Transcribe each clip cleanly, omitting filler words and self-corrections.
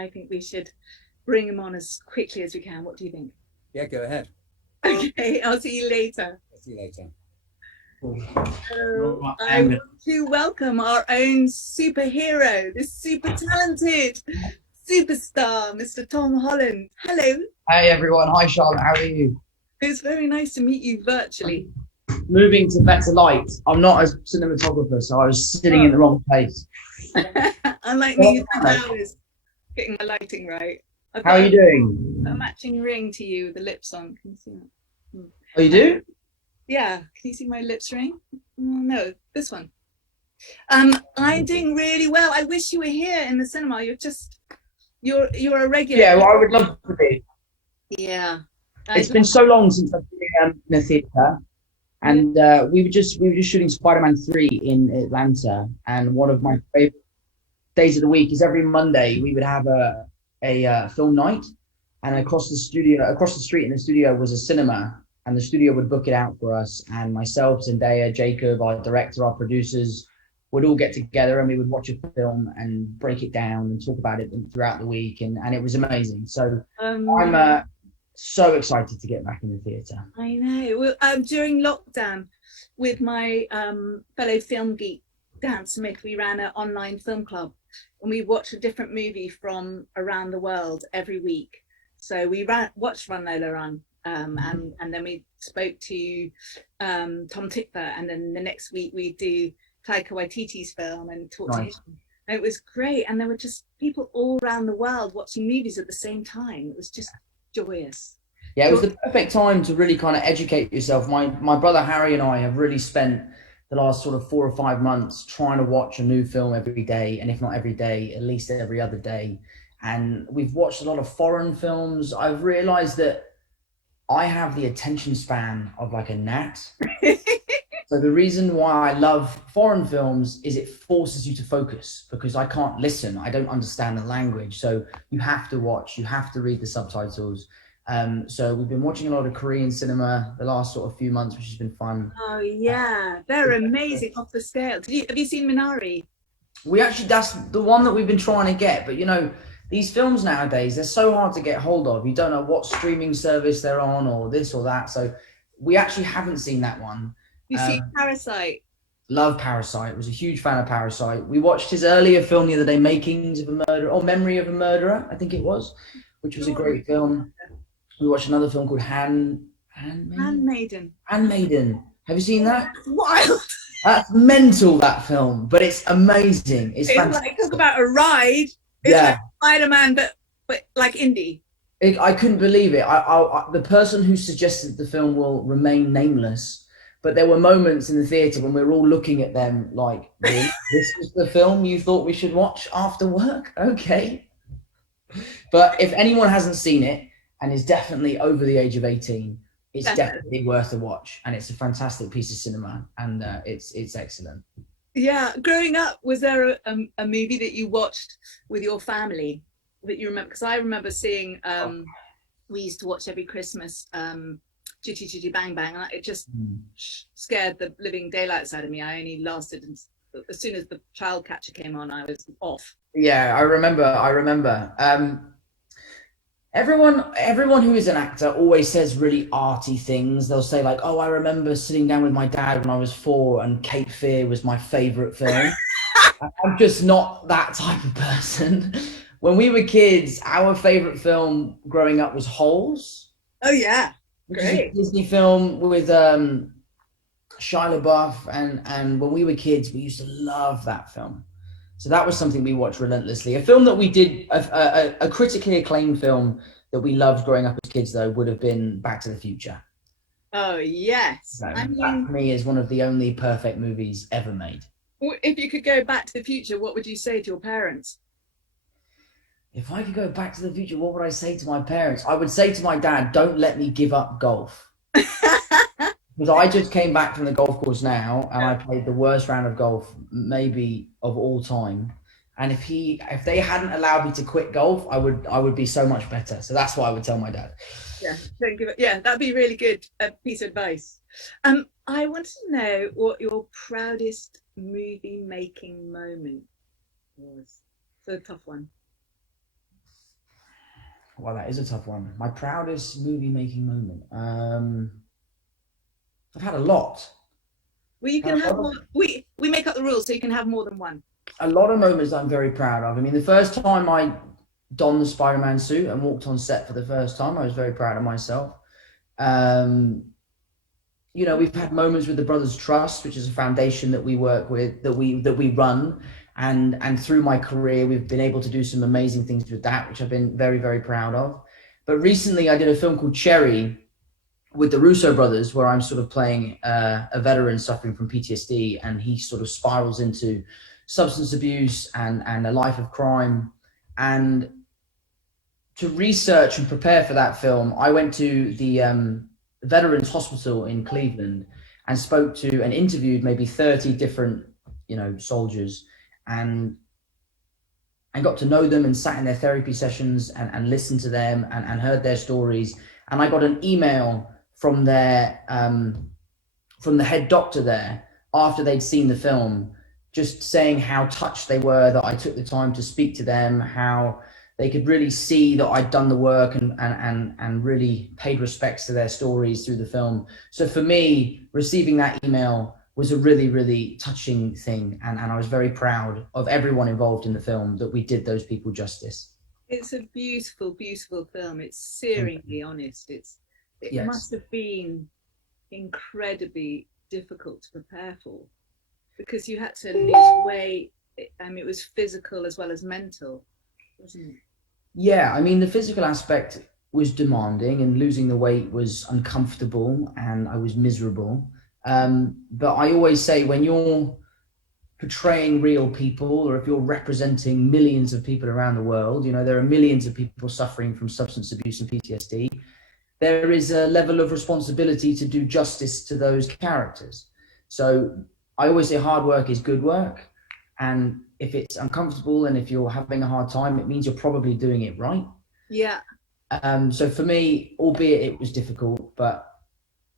I think we should bring him on as quickly as we can. What do you think? Yeah, go ahead. Okay, I'll see you later. I'll see you later. So I want to welcome our own superhero, this super talented superstar, Mr. Tom Holland. Hello. Hey everyone, hi Charlotte, how are you? It's very nice to meet you virtually. Moving to better light. I'm not a cinematographer, so I was sitting in the wrong place. Unlike me, I was getting my lighting right. How are you doing? A matching ring to you with the lips on. Can you see that? Oh, you do? Yeah. Can you see my lips ring? No, this one. I'm doing really well. I wish you were here in the cinema. You're a regular. Yeah, well, I would love to be. Yeah. It's been so long since I've been in the theatre, and we were just shooting SpiderMan 3 in Atlanta, and one of my favorite days of the week is every Monday we would have a film night, and across the street in the studio was a cinema, and the studio would book it out for us, and myself, Zendaya, Jacob, our director, our producers would all get together, and we would watch a film and break it down and talk about it throughout the week, and it was amazing. So I'm so excited to get back in the theatre. I know. Well, during lockdown, with my fellow film geek Dan Smith, we ran an online film club, and we watched a different movie from around the world every week. So we watched Run Lola Run, and then we spoke to Tom Tykwer, and then the next week we do Taika Waititi's film and talk to him. And it was great, and there were just people all around the world watching movies at the same time. It was just joyous. Yeah, it was the perfect time to really kind of educate yourself. My brother Harry and I have really spent the last sort of 4 or 5 months trying to watch a new film every day, and if not every day, at least every other day. And we've watched a lot of foreign films. I've realized that I have the attention span of like a gnat. So the reason why I love foreign films is it forces you to focus, because I can't listen. I don't understand the language. So you have to watch, you have to read the subtitles. So we've been watching a lot of Korean cinema the last sort of few months, which has been fun. Oh yeah, they're amazing, off the scale. Have you seen Minari? That's the one that we've been trying to get, but you know, these films nowadays, they're so hard to get hold of. You don't know what streaming service they're on or this or that. So we actually haven't seen that one. You see Parasite? Love Parasite. Was a huge fan of Parasite. We watched his earlier film the other day, Makings of a Murderer, or Memory of a Murderer, I think it was, which was a great film. We watched another film called Handmaiden. Handmaiden. Have you seen that? That's wild. That's mental, that film, but it's amazing. It's fantastic. Like, talk about a ride. It's like SpiderMan, but like indie. I couldn't believe it. The person who suggested the film will remain nameless, but there were moments in the theatre when we were all looking at them like, really? This is the film you thought we should watch after work? Okay. But if anyone hasn't seen it and is definitely over the age of 18, it's definitely worth a watch. And it's a fantastic piece of cinema, and it's excellent. Yeah. Growing up, was there a movie that you watched with your family that you remember? Because I remember seeing, we used to watch every Christmas, Chitty Chitty Bang Bang, and it just scared the living daylights out of me. I only lasted, as soon as the child catcher came on, I was off. Yeah, I remember. Everyone who is an actor always says really arty things. They'll say like, oh, I remember sitting down with my dad when I was 4 and Cape Fear was my favorite film. I'm just not that type of person. When we were kids, our favorite film growing up was Holes. Oh yeah, great. Disney film with Shia LaBeouf, and when we were kids, we used to love that film. So that was something we watched relentlessly. A film that we did, a critically acclaimed film that we loved growing up as kids, though, would have been Back to the Future. Oh, yes. So that, for me, is one of the only perfect movies ever made. If you could go back to the future, what would you say to your parents? If I could go back to the future, what would I say to my parents? I would say to my dad, don't let me give up golf. Because I just came back from the golf course now, and I played the worst round of golf maybe of all time. And if they hadn't allowed me to quit golf, I would be so much better. So that's what I would tell my dad. Yeah, don't give it. Yeah, that'd be really good piece of advice. I want to know what your proudest movie making moment was. So a tough one. Well, that is a tough one. My proudest movie making moment. I've had a lot. Well, you can have more. We make up the rules, so you can have more than one. A lot of moments that I'm very proud of. I mean, the first time I donned the Spider-Man suit and walked on set for the first time, I was very proud of myself. You know, we've had moments with the Brothers Trust, which is a foundation that we work with, that we run, and through my career, we've been able to do some amazing things with that, which I've been very, very proud of. But recently, I did a film called Cherry with the Russo brothers, where I'm sort of playing a veteran suffering from PTSD, and he sort of spirals into substance abuse and a life of crime. And to research and prepare for that film, I went to the Veterans Hospital in Cleveland and spoke to and interviewed maybe 30 different, soldiers, and got to know them and sat in their therapy sessions and listened to them and heard their stories. And I got an email from their from the head doctor there after they'd seen the film, just saying how touched they were that I took the time to speak to them, how they could really see that I'd done the work and really paid respects to their stories through the film. So for me, receiving that email was a really, really touching thing. And I was very proud of everyone involved in the film, that we did those people justice. It's a beautiful, beautiful film. It's searingly honest. It Yes. must have been incredibly difficult to prepare for, because you had to lose weight. I mean, it was physical as well as mental, wasn't it? Yeah, I mean, the physical aspect was demanding, and losing the weight was uncomfortable, and I was miserable. But I always say, when you're portraying real people, or if you're representing millions of people around the world, there are millions of people suffering from substance abuse and PTSD. There is a level of responsibility to do justice to those characters. So I always say hard work is good work. And if it's uncomfortable and if you're having a hard time, it means you're probably doing it right. Yeah. So for me, albeit it was difficult, but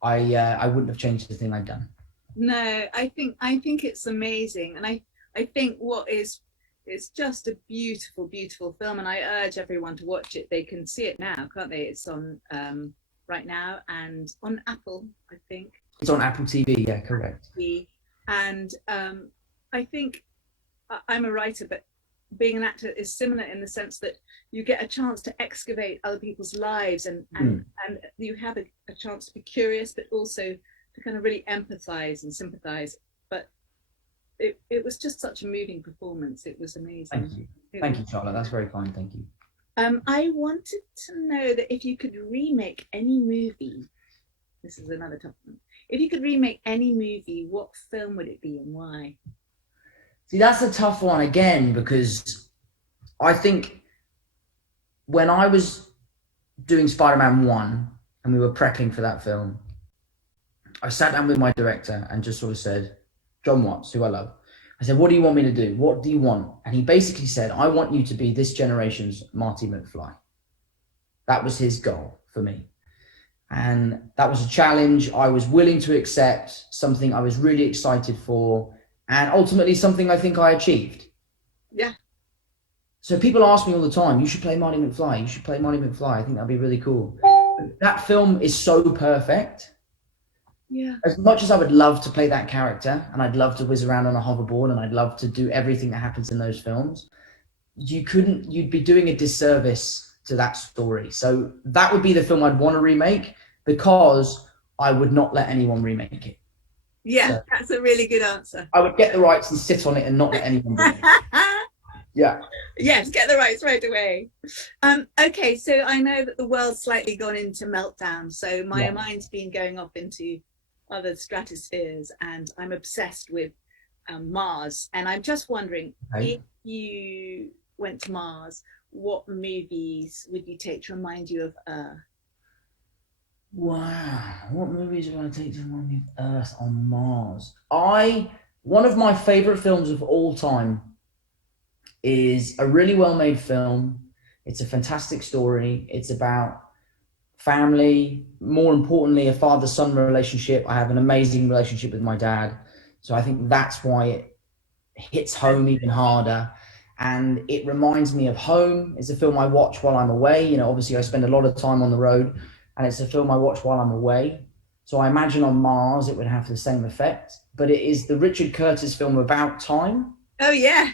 I wouldn't have changed the thing I'd done. No, I think it's amazing. And I think it's just a beautiful, beautiful film. And I urge everyone to watch it. They can see it now, can't they? It's on right now and on Apple, I think. It's on Apple TV, yeah, correct. And I think I'm a writer, but being an actor is similar in the sense that you get a chance to excavate other people's lives, and you have a chance to be curious, but also to kind of really empathize and sympathize. But it was just such a moving performance. It was amazing. Thank you, Charlotte. That's very kind. Thank you. I wanted to know that if you could remake any movie, this is another tough one. If you could remake any movie, what film would it be and why? See, that's a tough one again, because I think when I was doing Spider-Man 1 and we were prepping for that film, I sat down with my director and just sort of said, John Watts, who I love, I said, what do you want me to do? What do you want? And he basically said, I want you to be this generation's Marty McFly. That was his goal for me. And that was a challenge I was willing to accept, something I was really excited for, and ultimately something I think I achieved. Yeah. So people ask me all the time, you should play Marty McFly. You should play Marty McFly. I think that'd be really cool. That film is so perfect. Yeah. As much as I would love to play that character, and I'd love to whiz around on a hoverboard, and I'd love to do everything that happens in those films, you'd be doing a disservice to that story. So that would be the film I'd want to remake, because I would not let anyone remake it. Yeah, so that's a really good answer. I would get the rights and sit on it and not let anyone do it. Yeah. Yes, get the rights right away. Okay, so I know that the world's slightly gone into meltdown, so my mind's been going off into other stratospheres, and I'm obsessed with Mars. And I'm just wondering, if you went to Mars, what movies would you take to remind you of Earth? Wow, what movies would I take to remind me of Earth on Mars? One of my favorite films of all time is a really well-made film. It's a fantastic story. It's about family, more importantly, a father-son relationship. I have an amazing relationship with my dad, so I think that's why it hits home even harder. and it reminds me of home. It's a film I watch while I'm away. You know, obviously I spend a lot of time on the road, and it's a film I watch while I'm away. So I imagine on Mars it would have the same effect, but it is the Richard Curtis film About Time. Oh yeah.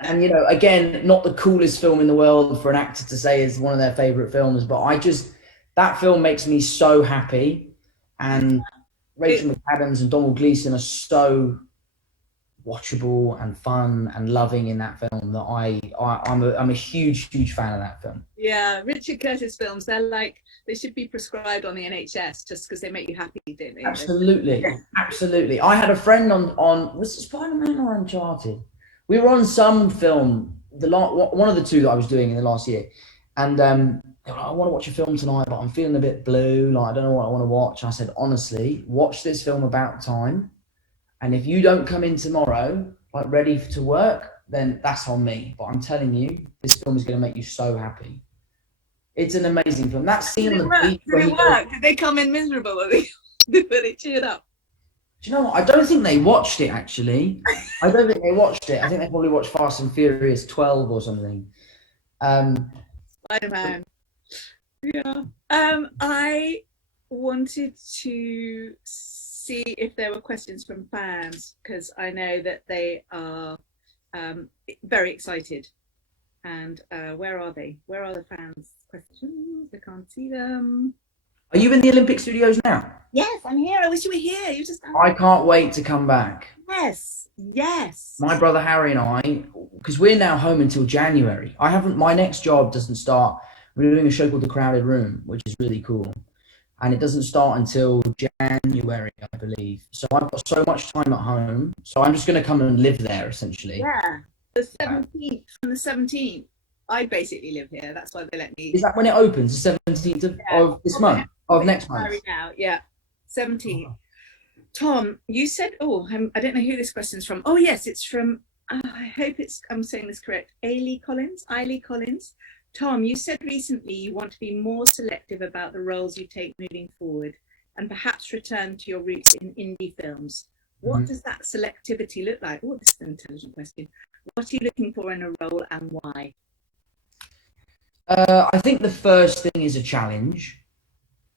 And, you know, again, not the coolest film in the world for an actor to say is one of their favorite films, but that film makes me so happy. And Rachel McAdams and Donald Gleason are so watchable and fun and loving in that film that I'm a huge fan of that film. Yeah, Richard Curtis films, they should be prescribed on the NHS just because they make you happy, don't they? Absolutely. I had a friend on was it SpiderMan or Uncharted? We were on some film, one of the two that I was doing in the last year, and they were like, I want to watch a film tonight, but I'm feeling a bit blue, like I don't know what I want to watch. I said, honestly, watch this film About Time, and if you don't come in tomorrow like ready to work, then that's on me. But I'm telling you, this film is going to make you so happy. It's an amazing film. That scene on the beach. Did it work? Did they come in miserable? Or they cheered up? Do you know what? I don't think they watched it, actually. I don't think they watched it. I think they probably watched Fast and Furious 12 or something. SpiderMan. Yeah. I wanted to see if there were questions from fans, because I know that they are very excited. And where are they? Where are the fans' questions? I can't see them. Are you in the Olympic studios now? Yes, I'm here. I wish you were here. You just. I can't wait to come back. Yes. My brother Harry and I, because we're now home until January. My next job doesn't start. We're doing a show called The Crowded Room, which is really cool. And it doesn't start until January, I believe. So I've got so much time at home. So I'm just going to come and live there, essentially. Yeah. The 17th, from the 17th. I basically live here. That's why they let me. Is that when it opens? The 17th of this month? Of next month? Now, yeah. 17th. Oh. Tom, you said, I don't know who this question's from. Oh, yes, it's from, I hope I'm saying this correct, Ailey Collins. Tom, you said recently you want to be more selective about the roles you take moving forward and perhaps return to your roots in indie films. What does that selectivity look like? Oh, this is an intelligent question. What are you looking for in a role and why? I think the first thing is a challenge.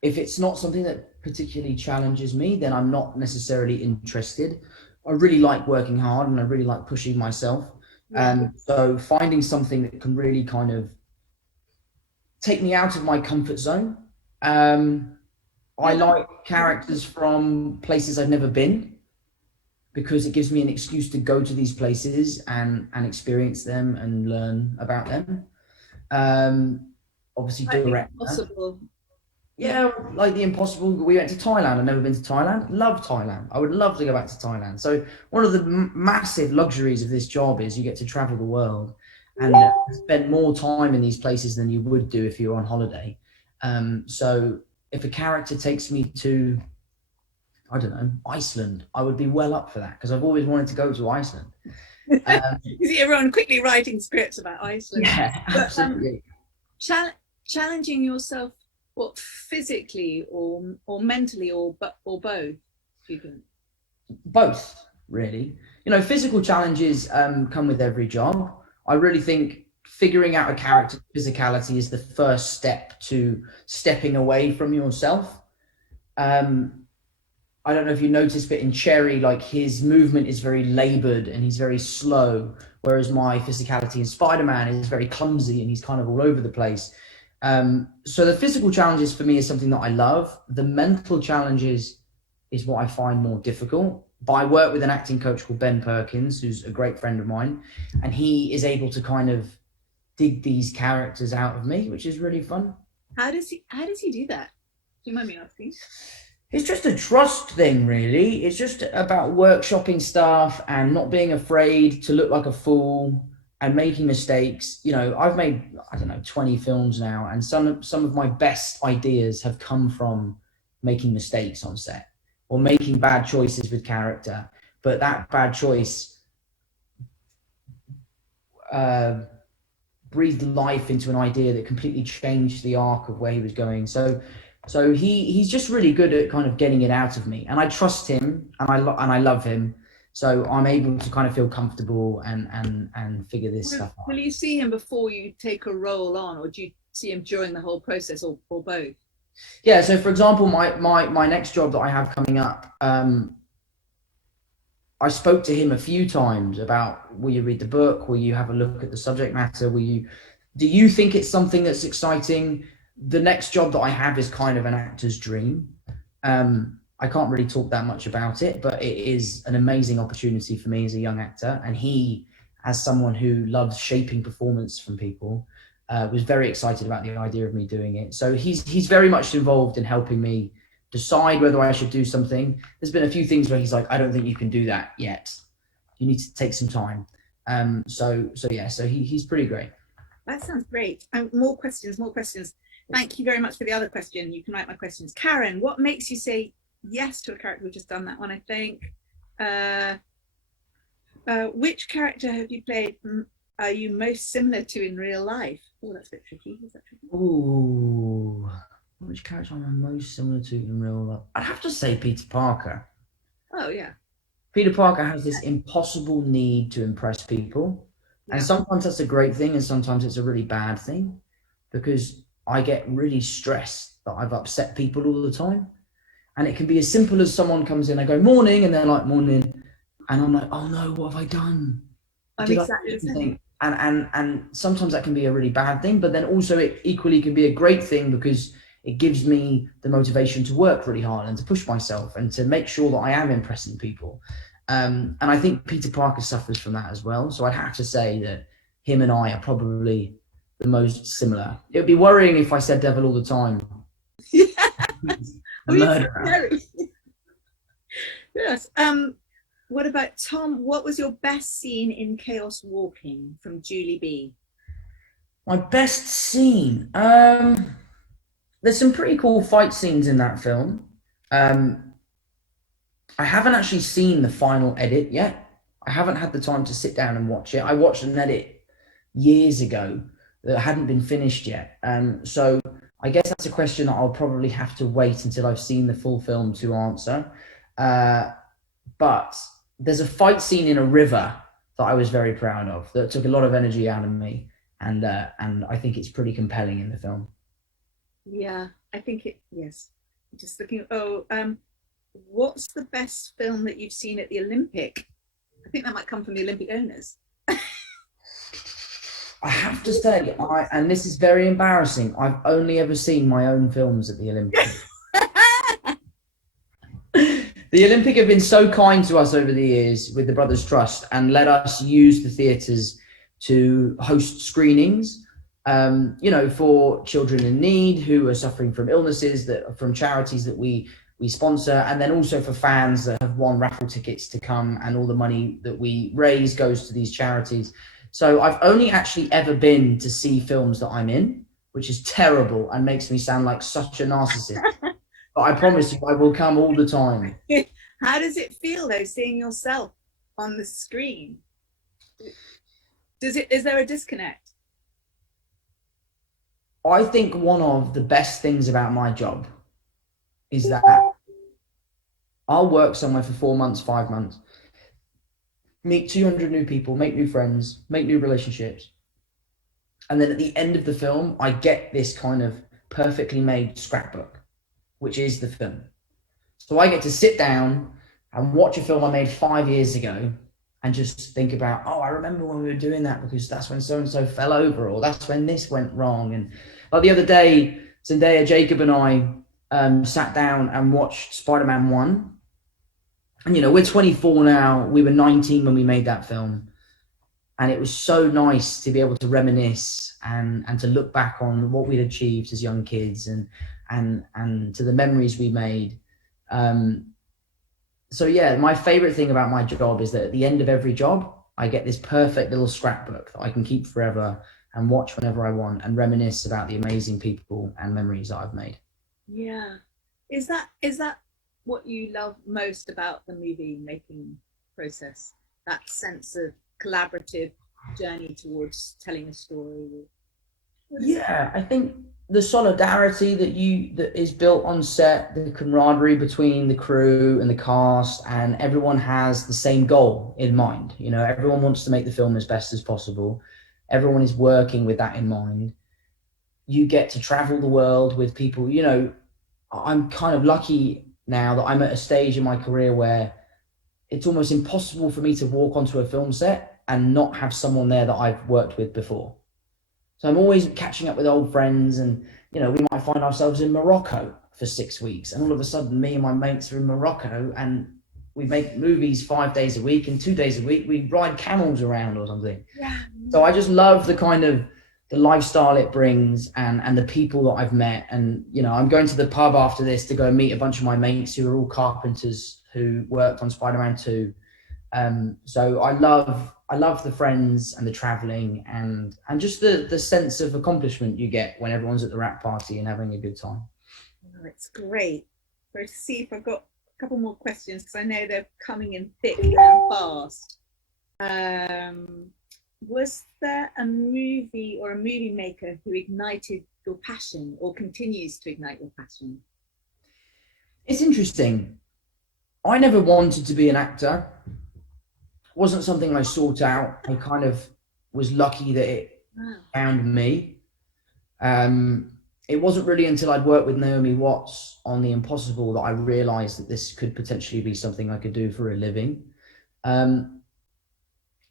If it's not something that particularly challenges me, then I'm not necessarily interested. I really like working hard and I really like pushing myself. And so finding something that can really kind of take me out of my comfort zone. I like characters from places I've never been, because it gives me an excuse to go to these places and experience them and learn about them. Obviously direct. Impossible. Yeah, like The Impossible. We went to Thailand. I've never been to Thailand. Love Thailand. I would love to go back to Thailand. So one of the massive luxuries of this job is you get to travel the world and spend more time in these places than you would do if you were on holiday. So if a character takes me to, I don't know, Iceland, I would be well up for that, because I've always wanted to go to Iceland. You see everyone quickly writing scripts about Iceland. Yeah, absolutely. Challenging yourself, what, physically or mentally or both? Do you think? Both, really. You know, physical challenges come with every job. I really think figuring out a character's physicality is the first step to stepping away from yourself. I don't know if you noticed, but in Cherry, like, his movement is very labored and he's very slow, whereas my physicality in SpiderMan is very clumsy and he's kind of all over the place. So the physical challenges for me is something that I love. The mental challenges is what I find more difficult. But I work with an acting coach called Ben Perkins, who's a great friend of mine, and he is able to kind of dig these characters out of me, which is really fun. How does he do that? Do you mind me asking? It's just a trust thing, really. It's just about workshopping stuff and not being afraid to look like a fool and making mistakes. You know, I've made, 20 films now, and some of my best ideas have come from making mistakes on set or making bad choices with character. But that bad choice breathed life into an idea that completely changed the arc of where he was going. So he's just really good at kind of getting it out of me, and I trust him, and I love him. So I'm able to kind of feel comfortable and figure this stuff out. Will you see him before you take a role on, or do you see him during the whole process, or both? Yeah, so for example, my next job that I have coming up, I spoke to him a few times about, will you read the book? Will you have a look at the subject matter? Do you think it's something that's exciting? The next job that I have is kind of an actor's dream. I can't really talk that much about it, but it is an amazing opportunity for me as a young actor. And he, as someone who loves shaping performance from people, was very excited about the idea of me doing it. So he's very much involved in helping me decide whether I should do something. There's been a few things where he's like, I don't think you can do that yet. You need to take some time. So he's pretty great. That sounds great. More questions. Thank you very much for the other question. You can write my questions. Karen, what makes you say yes to a character? We've just done that one, I think. Which character have you played are you most similar to in real life? Oh, that's a bit tricky. Is that tricky? Ooh, which character am I most similar to in real life? I'd have to say Peter Parker. Oh, yeah. Peter Parker has this impossible need to impress people. Yeah. And sometimes that's a great thing, and sometimes it's a really bad thing, because I get really stressed that I've upset people all the time. And it can be as simple as someone comes in, I go, morning, and they're like, morning. And I'm like, oh no, what have I done? I'm exactly the same. And sometimes that can be a really bad thing, but then also it equally can be a great thing, because it gives me the motivation to work really hard and to push myself and to make sure that I am impressing people. And I think Peter Parker suffers from that as well. So I'd have to say that him and I are probably the most similar. It would be worrying if I said devil all the time. Yeah. Murderer. Yes. What about Tom? What was your best scene in Chaos Walking from Julie B? My best scene? There's some pretty cool fight scenes in that film. I haven't actually seen the final edit yet. I haven't had the time to sit down and watch it. I watched an edit years ago that hadn't been finished yet. So I guess that's a question that I'll probably have to wait until I've seen the full film to answer. But there's a fight scene in a river that I was very proud of, that took a lot of energy out of me. And I think it's pretty compelling in the film. Yeah, I think it, yes. Just looking, what's the best film that you've seen at the Olympic? I think that might come from the Olympic owners. I have to say, and this is very embarrassing, I've only ever seen my own films at the Olympic. The Olympic have been so kind to us over the years with the Brothers Trust and let us use the theatres to host screenings, for children in need who are suffering from illnesses, from charities that we sponsor, and then also for fans that have won raffle tickets to come, and all the money that we raise goes to these charities. So I've only actually ever been to see films that I'm in, which is terrible and makes me sound like such a narcissist. But I promise you, I will come all the time. How does it feel though, seeing yourself on the screen? Is there a disconnect? I think one of the best things about my job is that I'll work somewhere for 4 months, 5 months, meet 200 new people, make new friends, make new relationships. And then at the end of the film, I get this kind of perfectly made scrapbook, which is the film. So I get to sit down and watch a film I made 5 years ago and just think about, oh, I remember when we were doing that because that's when so-and-so fell over, or that's when this went wrong. And like the other day, Zendaya, Jacob and I sat down and watched SpiderMan 1. And, we're 24 now. We were 19 when we made that film. And it was so nice to be able to reminisce and to look back on what we'd achieved as young kids and to the memories we made. So yeah, my favorite thing about my job is that at the end of every job, I get this perfect little scrapbook that I can keep forever and watch whenever I want and reminisce about the amazing people and memories that I've made. Yeah. Is that what you love most about the movie making process? That sense of collaborative journey towards telling a story? Yeah, I think the solidarity that is built on set, the camaraderie between the crew and the cast, and everyone has the same goal in mind. You know, everyone wants to make the film as best as possible. Everyone is working with that in mind. You get to travel the world with people. You know, I'm kind of lucky now that I'm at a stage in my career where it's almost impossible for me to walk onto a film set and not have someone there that I've worked with before. So I'm always catching up with old friends, and you know, we might find ourselves in Morocco for 6 weeks, and all of a sudden, me and my mates are in Morocco, and we make movies 5 days a week, and 2 days a week we ride camels around or something. Yeah. So I just love the kind of the lifestyle it brings, and the people that I've met, and you know, I'm going to the pub after this to go and meet a bunch of my mates who are all carpenters who worked on Spider-Man 2. So I love the friends and the traveling, and just the sense of accomplishment you get when everyone's at the wrap party and having a good time. Oh, it's great. So to see if I've got a couple more questions, because I know they're coming in thick and fast. Was there a movie or a movie maker who ignited your passion or continues to ignite your passion? It's interesting. I never wanted to be an actor. Wasn't something I sought out. I kind of was lucky that it found me. It wasn't really until I'd worked with Naomi Watts on The Impossible that I realized that this could potentially be something I could do for a living.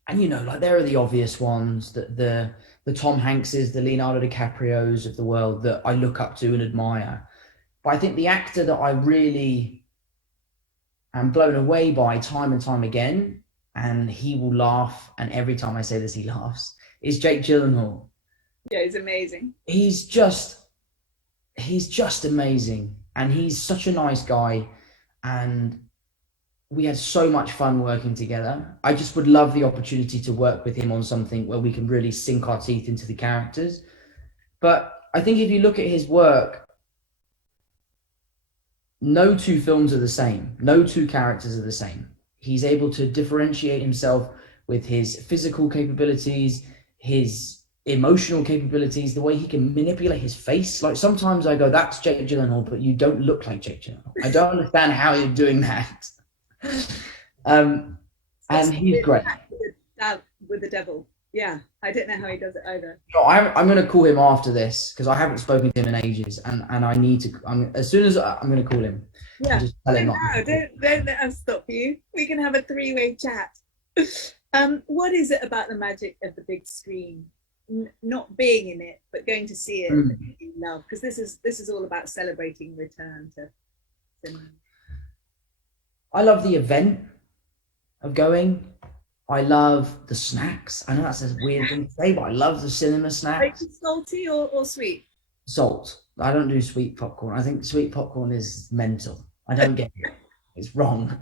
And you know, like, there are the obvious ones, that the Tom Hankses, the Leonardo DiCaprios of the world that I look up to and admire. But I think the actor that I really am blown away by time and time again, and he will laugh, and every time I say this, he laughs, is Jake Gyllenhaal. Yeah, he's amazing. He's just amazing, and he's such a nice guy, and we had so much fun working together. I just would love the opportunity to work with him on something where we can really sink our teeth into the characters. But I think if you look at his work, no two films are the same. No two characters are the same. He's able to differentiate himself with his physical capabilities, his emotional capabilities, the way he can manipulate his face. Like, sometimes I go, that's Jake Gyllenhaal, but you don't look like Jake Gyllenhaal. I don't understand how you're doing that. And he's great. With the devil. Yeah, I don't know how he does it either. No, I'm going to call him after this, because I haven't spoken to him in ages, and I need to. As soon as I'm going to call him. Yeah. Just tell him don't let us stop you. We can have a three-way chat. What is it about the magic of the big screen? Not being in it, but going to see it that you love, because this is all about celebrating return to cinema. I love the event of going. I love the snacks. I know that's a weird thing to say, but I love the cinema snacks. Like salty or sweet? Salt. I don't do sweet popcorn. I think sweet popcorn is mental. I don't get it. It's wrong.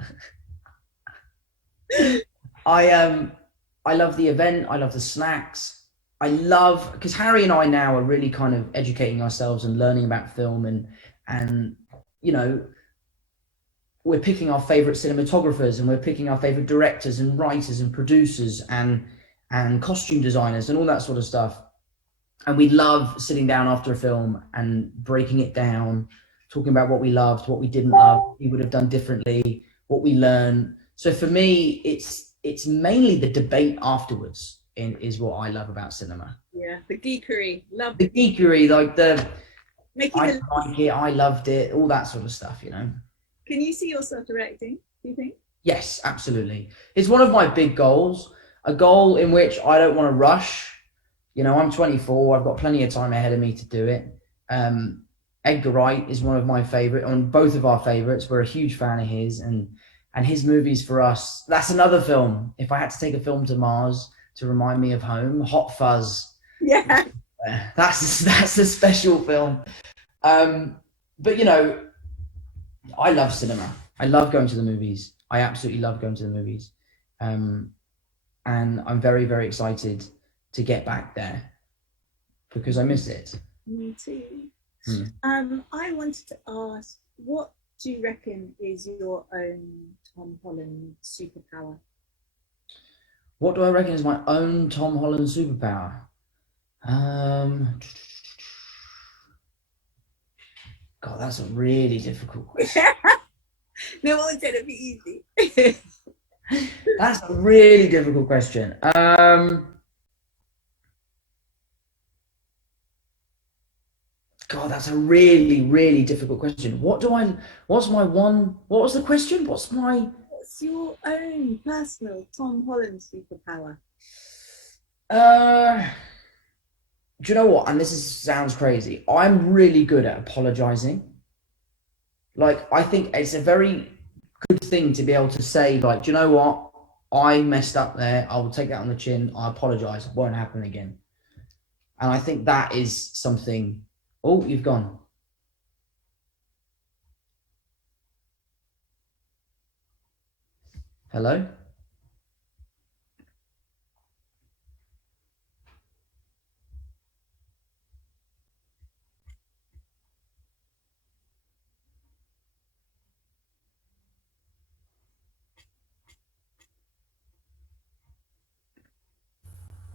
I love the event. I love the snacks. I love, because Harry and I now are really kind of educating ourselves and learning about film, and you know, we're picking our favorite cinematographers, and we're picking our favorite directors and writers and producers and costume designers and all that sort of stuff. And we love sitting down after a film and breaking it down, talking about what we loved, what we didn't love, what we would have done differently, what we learned. So for me, it's mainly the debate afterwards is what I love about cinema. Yeah, the geekery. Love the geekery, like the making I loved it, all that sort of stuff, you know. Can you see yourself directing, do you think? Yes, absolutely. It's one of my big goals, a goal in which I don't want to rush. You know, I'm 24. I've got plenty of time ahead of me to do it. Edgar Wright is one of my favorite, and both of our favorites. We're a huge fan of his, and his movies for us. That's another film. If I had to take a film to Mars to remind me of home, Hot Fuzz. Yeah. That's a special film. But you know, I love cinema. I love going to the movies. I absolutely love going to the movies. And I'm very, very excited to get back there because I miss it. Me too. I wanted to ask, what do you reckon is your own Tom Holland superpower? What do I reckon is my own Tom Holland superpower? God, that's a really difficult question. No one said it'd be easy. That's a really difficult question. God, that's a really, really difficult question. What was the question? What's your own personal Tom Holland superpower? Uh, do you know what? And sounds crazy. I'm really good at apologizing. Like, I think it's a very good thing to be able to say, like, do you know what? I messed up there. I will take that on the chin. I apologize. It won't happen again. And I think that is something. Oh, you've gone. Hello?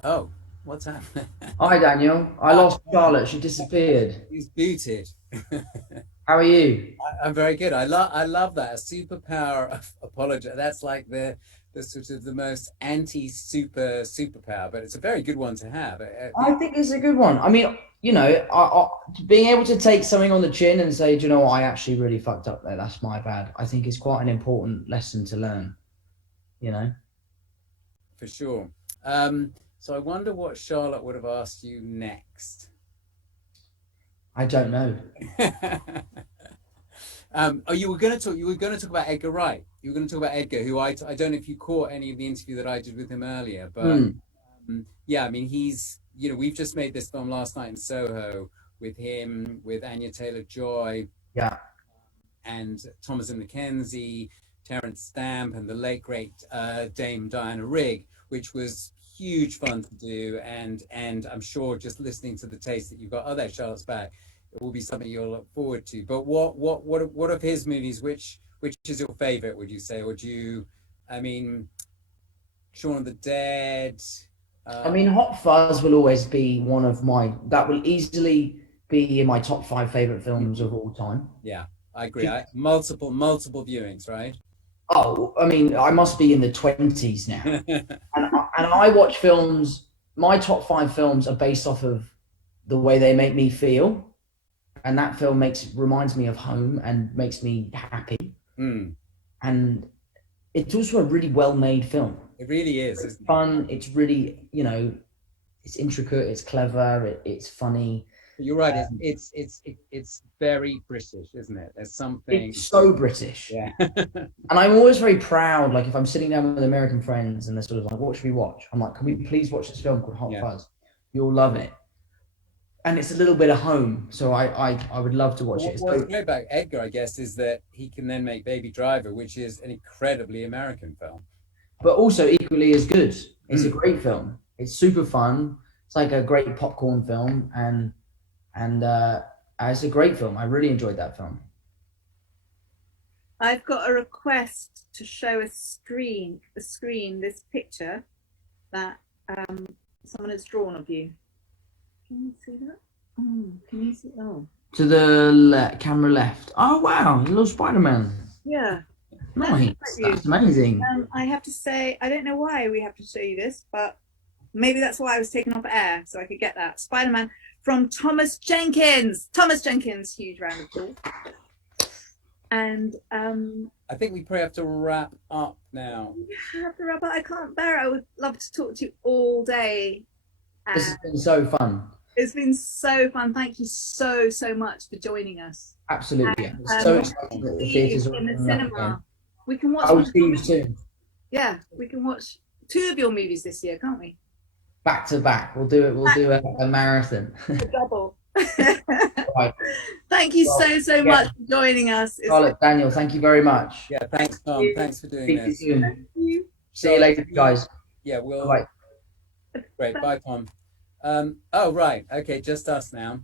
Oh, what's happening? Hi, Daniel. I lost Charlotte. She disappeared. He's booted. How are you? I'm very good. I love that. A superpower of apology. That's like the sort of the most superpower, but it's a very good one to have. I think it's a good one. I mean, you know, being able to take something on the chin and say, do you know what, I actually really fucked up there. That's my bad. I think it's quite an important lesson to learn, you know? For sure. So I wonder what Charlotte would have asked you next. I don't know. Oh, you were going to talk about Edgar Wright. You were going to talk about Edgar, who I don't know if you caught any of the interview that I did with him earlier, but yeah, I mean, he's, you know, we've just made this film last night in Soho with him, with Anya Taylor-Joy, Yeah. and Thomasin McKenzie, Terence Stamp, and the late great Dame Diana Rigg, which was huge fun to do, and I'm sure just listening to the taste that you've got, oh, there, Charlotte's back, it will be something you'll look forward to. But what of his movies, which is your favorite, would you say? Or do you, I mean, Shaun of the Dead? I mean, Hot Fuzz will always be that will easily be in my top 5 favorite films of all time. Yeah, I agree. Multiple viewings, right? Oh, I mean, I must be in the 20s now. and I watch films, my top 5 films are based off of the way they make me feel. And that film reminds me of home and makes me happy. And it's also a really well-made film. It really is. It's fun. It's really, you know, it's intricate. It's clever. It's funny. You're right. It's very British, isn't it? There's something. It's so British. Yeah. And I'm always very proud. Like if I'm sitting down with American friends and they're sort of like, "What should we watch?" I'm like, "Can we please watch this film called Hot Fuzz? You'll love it." And it's a little bit of home, so I would love to watch it. What's great about Edgar, I guess, is that he can then make Baby Driver, which is an incredibly American film, but also equally as good. It's a great film. It's super fun. It's like a great popcorn film, and it's a great film. I really enjoyed that film. I've got a request to show a screen, this picture that someone has drawn of you. Can you see that? Oh, can you see? Oh. To the camera left. Oh, wow. Little SpiderMan. Yeah. Nice. That's amazing. I have to say, I don't know why we have to show you this, but maybe that's why I was taken off air, so I could get that. SpiderMan from Thomas Jenkins. Thomas Jenkins, huge round of applause. And I think we probably have to wrap up now. We have to wrap up. I can't bear it. I would love to talk to you all day. This has been so fun. It's been so fun. Thank you so much for joining us. Absolutely. And, so excited that the theatres are in the opening up cinema. again. We can watch. I will see you soon. Yeah, we can watch 2 of your movies this year, can't we? Back to back. We'll do it. We'll do a marathon. A double. Right. Thank you so much for joining us. Charlotte, Daniel, thank you very much. Yeah, thanks, Tom. Thanks for doing this. Thank you. See you later, guys. Yeah, we'll. Bye. Great. Bye, Tom. Oh, right. Okay, just us now.